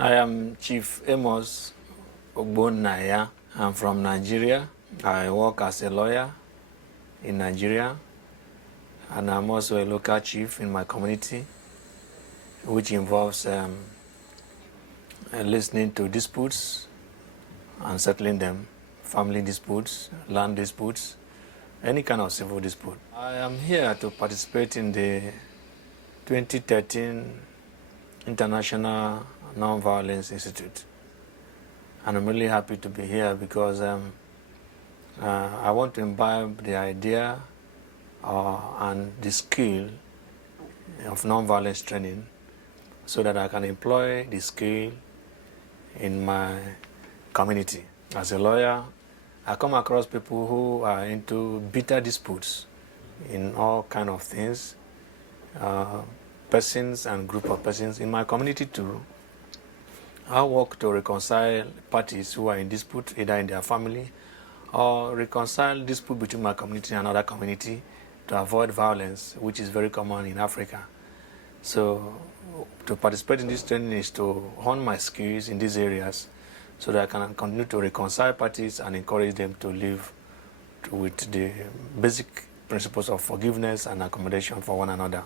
I am Chief Amos Ogbonnaya. I'm from Nigeria. I work as a lawyer in Nigeria, and I'm also a local chief in my community, which involves listening to disputes and settling them, family disputes, land disputes, any kind of civil dispute. I am here to participate in the 2013 International Nonviolence Institute. And I'm really happy to be here because I want to imbibe the idea and the skill of nonviolence training so that I can employ the skill in my community. As a lawyer, I come across people who are into bitter disputes in all kinds of things, persons and group of persons. In my community too, I work to reconcile parties who are in dispute, either in their family, or reconcile dispute between my community and another community to avoid violence, which is very common in Africa. So to participate in this training is to hone my skills in these areas so that I can continue to reconcile parties and encourage them to live with the basic principles of forgiveness and accommodation for one another.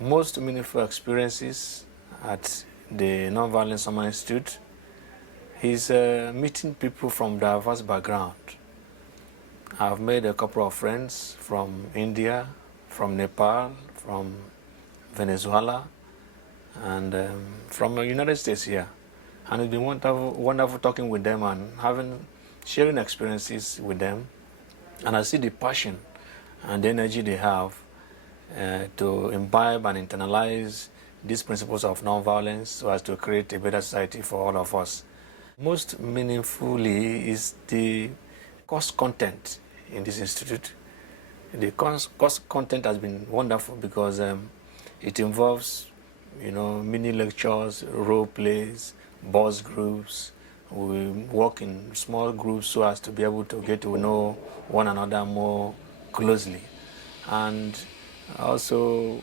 Most meaningful experiences at the Nonviolence Summer Institute is meeting people from diverse backgrounds. I've made a couple of friends from India, from Nepal, from Venezuela, and from the United States here. And it's been wonderful talking with them and sharing experiences with them. And I see the passion and the energy they have to imbibe and internalize these principles of nonviolence so as to create a better society for all of us. Most meaningfully is the course content in this institute. The course content has been wonderful because it involves, mini lectures, role plays, boss groups. We work in small groups so as to be able to get to know one another more closely. And also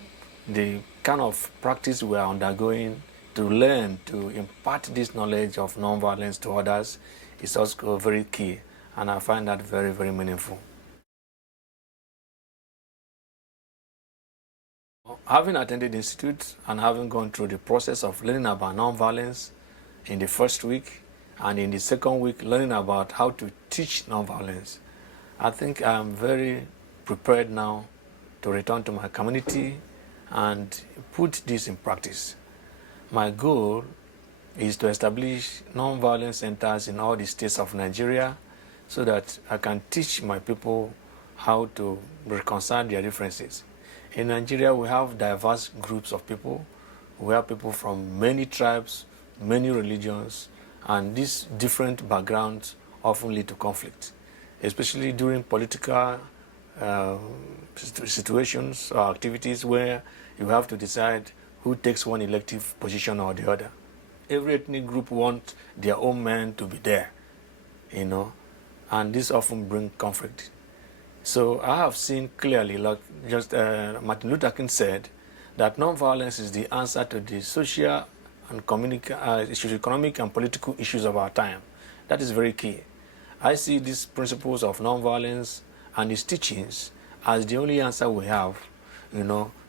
the kind of practice we are undergoing to learn to impart this knowledge of nonviolence to others is also very key, and I find that very, very meaningful. Having attended the institute and having gone through the process of learning about nonviolence in the first week and in the second week learning about how to teach nonviolence, I think I'm very prepared now to return to my community and put this in practice. My goal is to establish nonviolence centers in all the states of Nigeria so that I can teach my people how to reconcile their differences. In Nigeria, we have diverse groups of people. We have people from many tribes, many religions, and these different backgrounds often lead to conflict, especially during political situations or activities where you have to decide who takes one elective position or the other. Every ethnic group wants their own men to be there, and this often brings conflict. So I have seen clearly, like just Martin Luther King said, that nonviolence is the answer to the social and economic and political issues of our time. That is very key. I see these principles of nonviolence and its teachings as the only answer we have,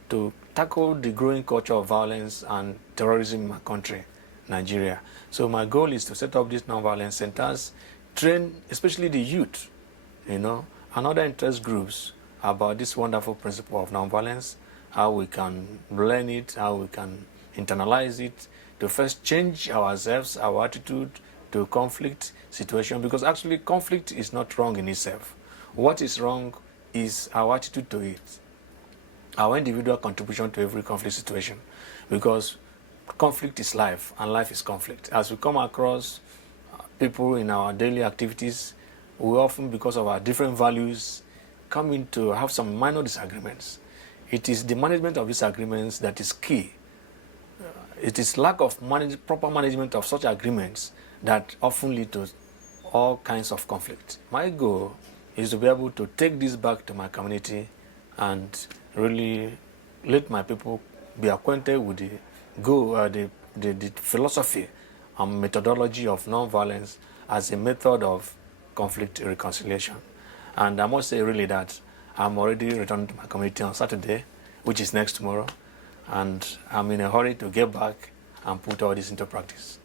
to tackle the growing culture of violence and terrorism in my country, Nigeria. So my goal is to set up these nonviolence centers, train especially the youth, and other interest groups about this wonderful principle of nonviolence, how we can learn it, how we can internalize it, to first change ourselves, our attitude to conflict situation, because actually conflict is not wrong in itself. What is wrong is our attitude to it, our individual contribution to every conflict situation, because conflict is life and life is conflict. As we come across people in our daily activities, we often, because of our different values, come in to have some minor disagreements. It is the management of these agreements that is key. It is lack of proper management of such agreements that often lead to all kinds of conflict. My goal is to be able to take this back to my community and really let my people be acquainted with the philosophy and methodology of nonviolence as a method of conflict reconciliation. And I must say really that I'm already returning to my community on Saturday, which is next tomorrow, and I'm in a hurry to get back and put all this into practice.